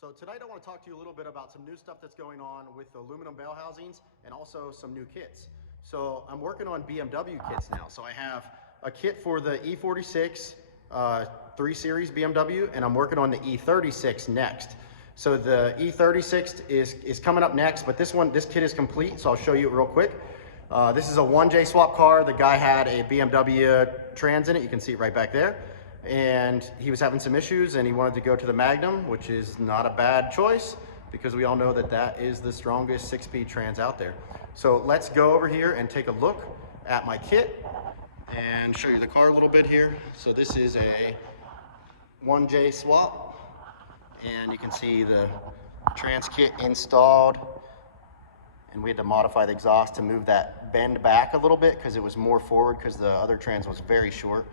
So tonight I want to talk to you a little bit about some new stuff that's going on with the aluminum bell housings and also some new kits. So I'm working on BMW kits now. So I have a kit for the E46 3 Series BMW, and I'm working on the E36 next. So the E36 is coming up next, but this kit is complete, so I'll show you it real quick. This is a 1J swap car. The guy had a BMW Trans in it. You can see it right back there. And he was having some issues and he wanted to go to the Magnum, which is not a bad choice because we all know that that is the strongest 6-speed trans out there. So let's go over here and take a look at my kit and show you the car a little bit here. So this is a 1J swap, and you can see the trans kit installed, and we had to modify the exhaust to move that bend back a little bit because it was more forward because the other trans was very short.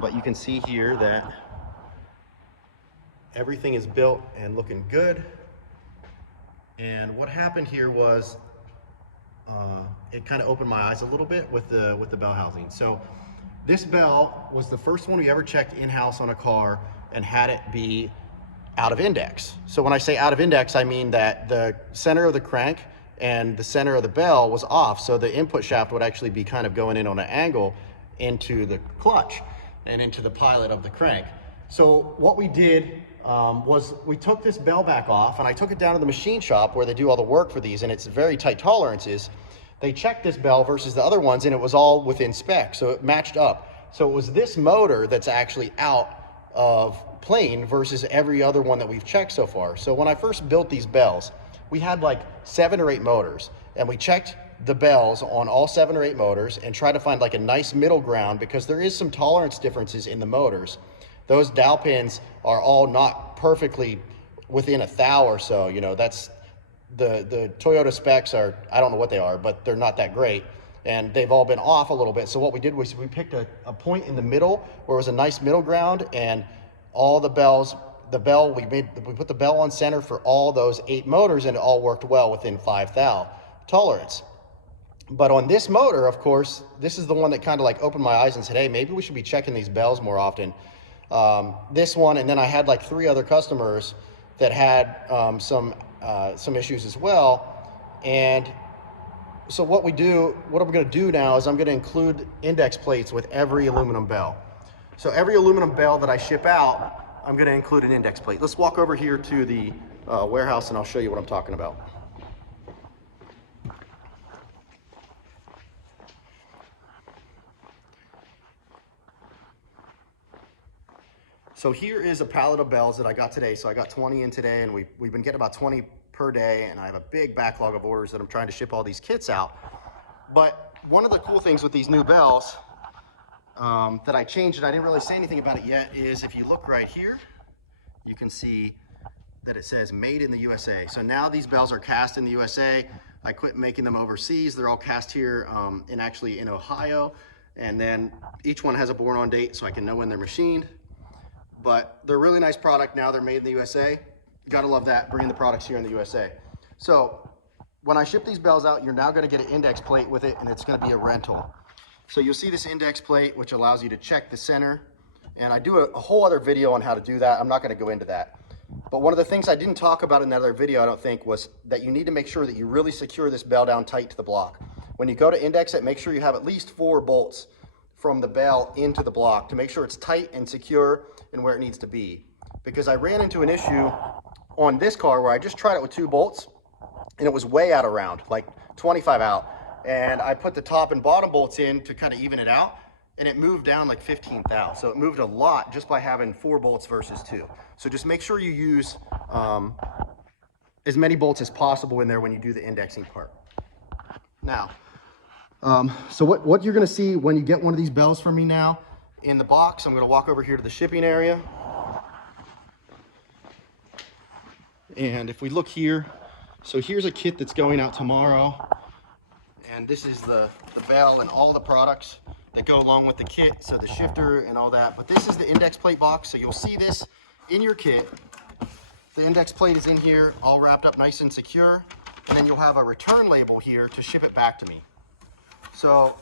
But you can see here that everything is built and looking good. And what happened here was it kind of opened my eyes a little bit with the bell housing. So this bell was the first one we ever checked in-house on a car and had it be out of index. So when I say out of index, I mean that the center of the crank and the center of the bell was off. So the input shaft would actually be kind of going in on an angle into the clutch and into the pilot of the crank. So what we did was we took this bell back off, and I took it down to the machine shop where they do all the work for these, and it's very tight tolerances. They checked this bell versus the other ones, and it was all within spec, so it matched up. So it was this motor that's actually out of plane versus every other one that we've checked so far. So when I first built these bells, we had like 7 or 8 motors, and we checked the bells on all 7 or 8 motors and try to find like a nice middle ground because there is some tolerance differences in the motors. Those dowel pins are all not perfectly within 1 thou or so. You know, that's the Toyota specs are, I don't know what they are, but they're not that great. And they've all been off a little bit. So what we did was we picked a point in the middle where it was a nice middle ground, and all the bells, we put the bell on center for all those 8 motors, and it all worked well within 5 thou tolerance. But on this motor, of course, this is the one that kind of like opened my eyes and said, hey, maybe we should be checking these bells more often. This one, and then I had like 3 other customers that had some issues as well. And so what I'm going to do now is I'm going to include index plates with every aluminum bell. So every aluminum bell that I ship out, I'm going to include an index plate. Let's walk over here to the warehouse and I'll show you what I'm talking about. So here is a pallet of bells that I got today. So I got 20 in today, and we've been getting about 20 per day, and I have a big backlog of orders that I'm trying to ship all these kits out. But one of the cool things with these new bells that I changed, and I didn't really say anything about it yet, is if you look right here, you can see that it says made in the USA. So now these bells are cast in the USA. I quit making them overseas. They're all cast here actually in Ohio. And then each one has a born on date so I can know when they're machined. But they're a really nice product now. They're made in the USA. You gotta love that, bringing the products here in the USA. So when I ship these bells out, you're now gonna get an index plate with it, and it's gonna be a rental. So you'll see this index plate, which allows you to check the center. And I do a whole other video on how to do that. I'm not gonna go into that. But one of the things I didn't talk about in that other video, I don't think, was that you need to make sure that you really secure this bell down tight to the block. When you go to index it, make sure you have at least 4 bolts from the bell into the block to make sure it's tight and secure and where it needs to be. Because I ran into an issue on this car where I just tried it with 2 bolts and it was way out of round, like 25 out. And I put the top and bottom bolts in to kind of even it out, and it moved down like 15 thou. So it moved a lot just by having 4 bolts versus 2. So just make sure you use as many bolts as possible in there when you do the indexing part. Now, so what you're gonna see when you get one of these bells from me now, in the box, I'm gonna walk over here to the shipping area. And if we look here, so here's a kit that's going out tomorrow. And this is the bell and all the products that go along with the kit. So the shifter and all that, but this is the index plate box. So you'll see this in your kit. The index plate is in here, all wrapped up nice and secure. And then you'll have a return label here to ship it back to me. So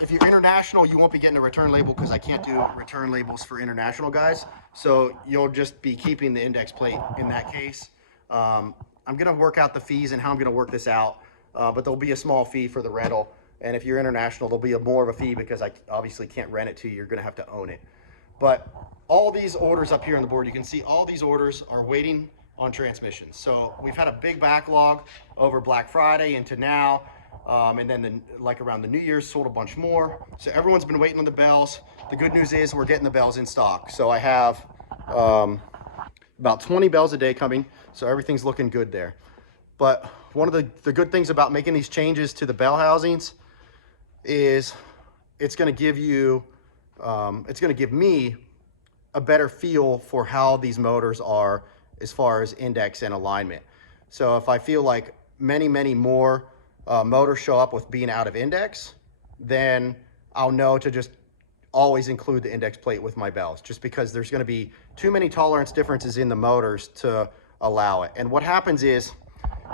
if you're international, you won't be getting a return label because I can't do return labels for international guys. So you'll just be keeping the index plate in that case. I'm gonna work out the fees and how I'm gonna work this out, but there'll be a small fee for the rental. And if you're international, there'll be more of a fee because I obviously can't rent it to you. You're gonna have to own it. But all these orders up here on the board, you can see all these orders are waiting on transmissions. So we've had a big backlog over Black Friday into now. And then like around the New Year's, sold a bunch more. So everyone's been waiting on the bells. The good news is we're getting the bells in stock. So I have about 20 bells a day coming. So everything's looking good there. But one of the good things about making these changes to the bell housings is it's going to give you, it's going to give me a better feel for how these motors are as far as index and alignment. So if I feel like many more motors show up with being out of index, then I'll know to just always include the index plate with my bells, just because there's going to be too many tolerance differences in the motors to allow it. And what happens is,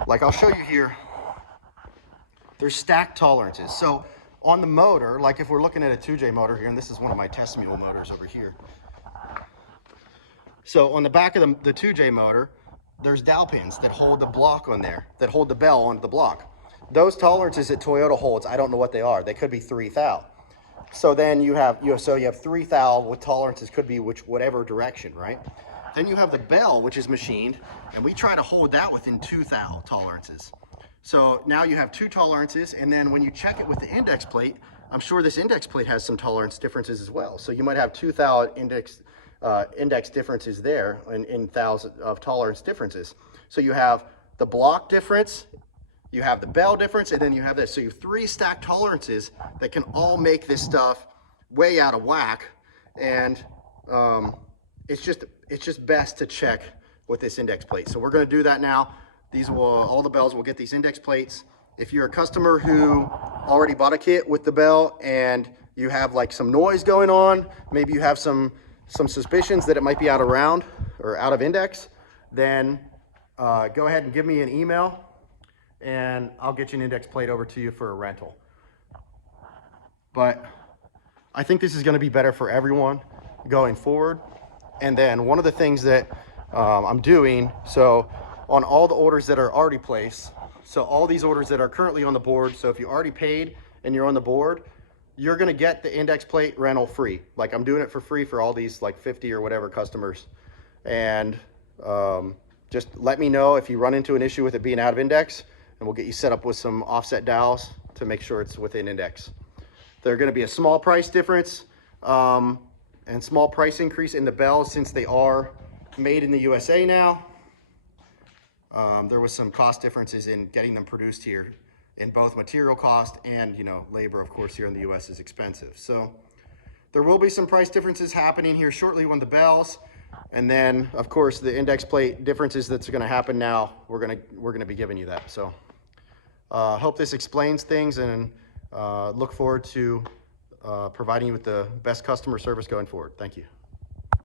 like I'll show you here, there's stacked tolerances. So on the motor, like if we're looking at a 2J motor here, and this is one of my test mule motors over here. So on the back of the 2J motor, there's dowel pins that hold the block on there, that hold the bell onto the block. Those tolerances that Toyota holds, I don't know what they are. They could be 3 thou. So then you have 3 thou with tolerances, could be whatever direction, right? Then you have the bell, which is machined, and we try to hold that within 2 thou tolerances. So now you have 2 tolerances, and then when you check it with the index plate, I'm sure this index plate has some tolerance differences as well. So you might have 2 thou index differences there in thous of tolerance differences. So you have the block difference, you have the bell difference, and then you have this. So you have 3 stacked tolerances that can all make this stuff way out of whack. And it's just best to check with this index plate. So we're going to do that now. All the bells will get these index plates. If you're a customer who already bought a kit with the bell and you have like some noise going on, maybe you have some suspicions that it might be out of round or out of index, then go ahead and give me an email and I'll get you an index plate over to you for a rental. But I think this is going to be better for everyone going forward. And then one of the things that I'm doing, so on all the orders that are already placed, so all these orders that are currently on the board, so if you already paid and you're on the board, you're going to get the index plate rental free. Like I'm doing it for free for all these like 50 or whatever customers. And just let me know if you run into an issue with it being out of index, and we'll get you set up with some offset dowels to make sure it's within index. There's going to be a small price difference and small price increase in the bells since they are made in the USA now. There was some cost differences in getting them produced here in both material cost and, labor, of course, here in the US is expensive. So there will be some price differences happening here shortly on the bells. And then, of course, the index plate differences that's going to happen now, we're going to be giving you that. So hope this explains things, and look forward to providing you with the best customer service going forward. Thank you.